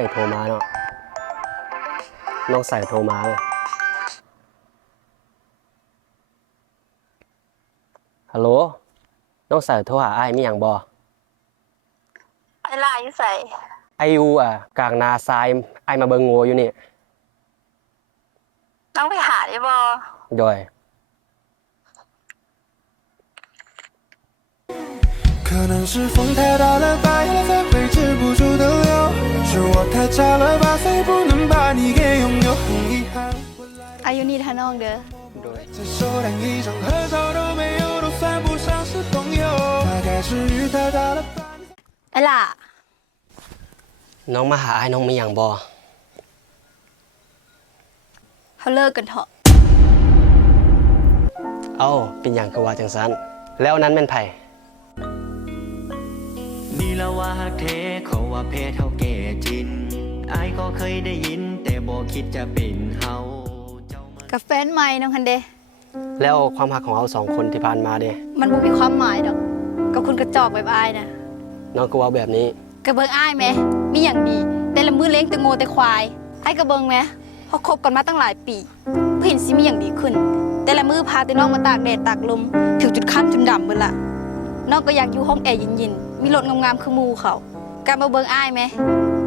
ใดโทรมาเนาะน้องใส่โทรมาเลยฮัลโหลน้องใส่โทรหาอ้ายมีหยังบ่ไอ้ลายอยู่ใส่ ไอยูกลางนาทรายไอมาเบิงงูอยู่นี่น้องไปหาได้บ่ โดย可能是风太大了，白了才会止不住的流。是我太差了吧，才不能把你给拥有。很遗憾， อายุนี่ท่าน้องเด้อ โดย 这手连一张合照都没有，都算不上是朋友。大概是雨太大了吧。 ไอ้ล่ะ น้องมาหาไอ้น้องมีหยังบ่ เขาเลิกกันเถอะ เอ้าเป็นหยังคือว่าจังซั้นแล้วนั้นเป็นไผ นี่ละว่าฮักเทเขาว่าเพศเฮาเกจินอายก็เคยได้ยิน แต่บ่คิดจะเป็นเฮาเจ้ามา กับแฟนใหม่น้องคันเด แล้วความรักของเราสองคนที่ผ่านมาเด้ มันบ่มีความหมายดอกกับคนกระจอกแบบอายนะ น้องก็เว่าแบบนี้ กระเบิงอายไหมมีอย่างดีแต่ละมือเลี้ยงแต่โง่แต่ควายไอ้กระเบิงไหมเขาคบกันมาตั้งหลายปีเพื่อเห็นสิมีอย่างดีขึ้น แต่ละมือพาแต่น้องมาตากแดดตากลมถึงจุดขั้นจนดำเบิดละน้องก็อยากอยู่ห้องแอร์เย็นๆมีรถงามๆคือหมูเขาการมาเบิงอายไหม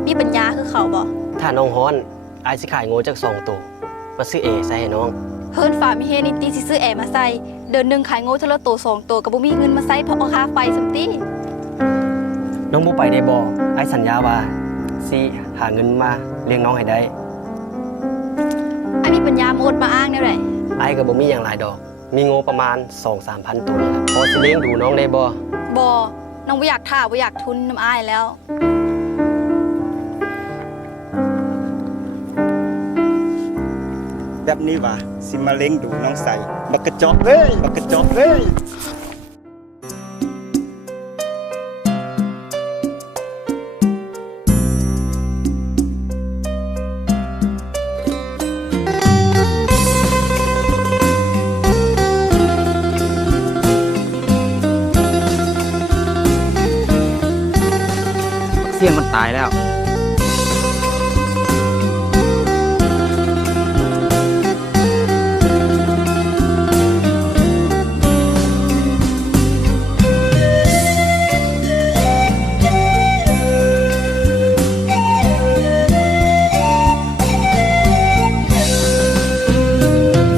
มีปัญญาคือเขาบ่ ถ้าน้องฮ้อนไอายสิขายงูจาก2ตัวมาซื้อเอใส่ให้น้อง เฮิร์นฝ่ามีเฮนิตีสิซื้อแอร์มาใส่เดินหนึ่งขายโง่เทาละโต2ตัวกับบ่มีเงินมาใส่เพราะเอาค่าไฟซัมตี้ น้องบ่ไปได้บ่ไอายสัญญาว่าสิหาเงินมาเลี้ยงน้องให้ได้ ไอ้มีปัญญาโมดมาอ้างได้ไร ไอายก็บ่มีหยังหลายดอก มีงูประมาณ 2-3,000 ตัวนี่แหละพอสิเลี้ยงดูน้องได้บ่ บอน้องบ่อยากท่าบ่อยากทุนน้ำอ้ายแล้ว แบบนี้ว่ะสิมาเล้งดูน้องใส่บักกระจอกเว้ยบักกระจอกเว้ย เสี่ยงมันตายแล้ว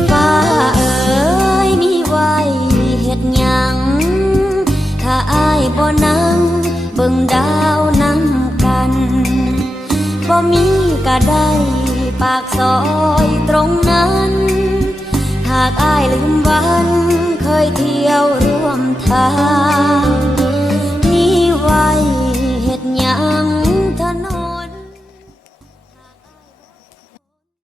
ฟ้าเอ๋ยมีไว้เฮ็ดหยัง ถ้าอ้ายบ่นั่งเบิ่งดาวนำกันบ่มีก็ได้ปากซอยตรงนั้น หากอ้ายลืมไว้